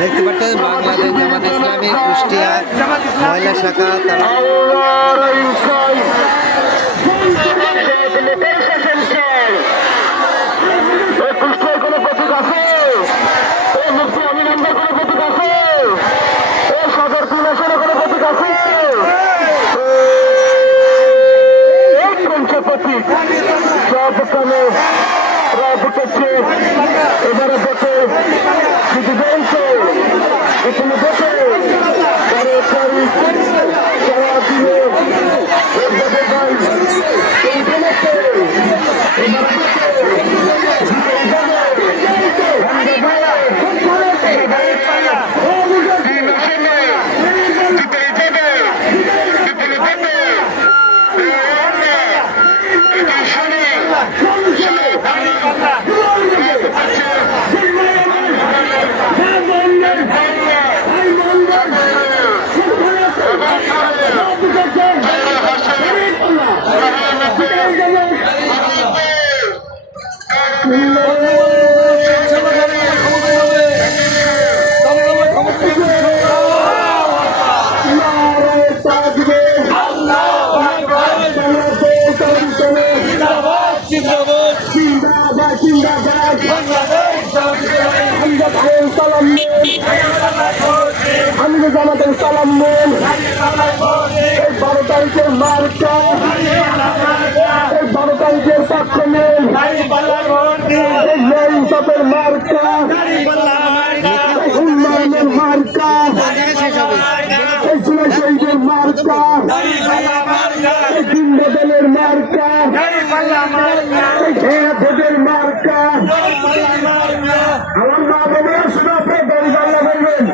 দেখতে পাচ্ছেন বাংলাদেশ জামাত ইসলামী কুষ্টিয়া মহিলা শাখা তারা কোনো প্রতীক আছে? মুক্তি আমিন আমদার কোনো প্রতীক আছে? সদর তিন আসনে কোনো প্রতীক আছে? প্রতীক সব কানে বুঝেছে এবারে বসে কিছু বলছে এখানে বসে সারা দিনে আমি জামাতের সালাম মন 12 তারিখের মার্কা 12 তারিখের পক্ষ নেই ইনসাফের মার্কা উন্নয়নের মার্কা শহীদের মার্কা দলের মার্কা ভোটের মার্কা আমার মা বলে শুনে আপনার দল জানলা বলবেন